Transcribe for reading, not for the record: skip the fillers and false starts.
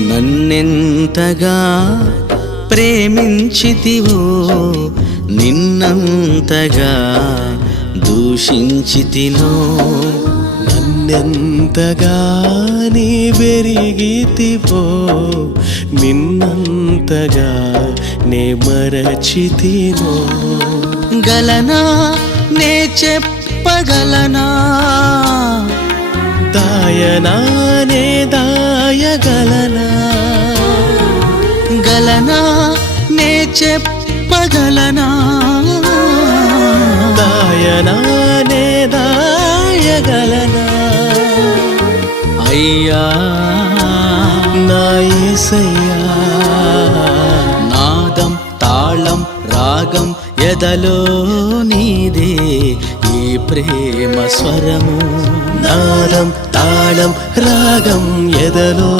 నన్నెంతగా ప్రేమించితివో నిన్నంతగా దూషించితినో నన్నెంతగా నీ వెరిగితివో నిన్నంతగా నే మరచితినో గలనా నే చెప్పగలనా దాయనా నే దాయగలనా గలనా నే చెప్పగలనా దాయనా నే దాయగలనా అయ్యా నా యేసయ్యా నాదం తాళం రాగం ఎదలో నీదే ఈ ప్రేమ స్వరము నాదం తాళం రాగం ఎదలో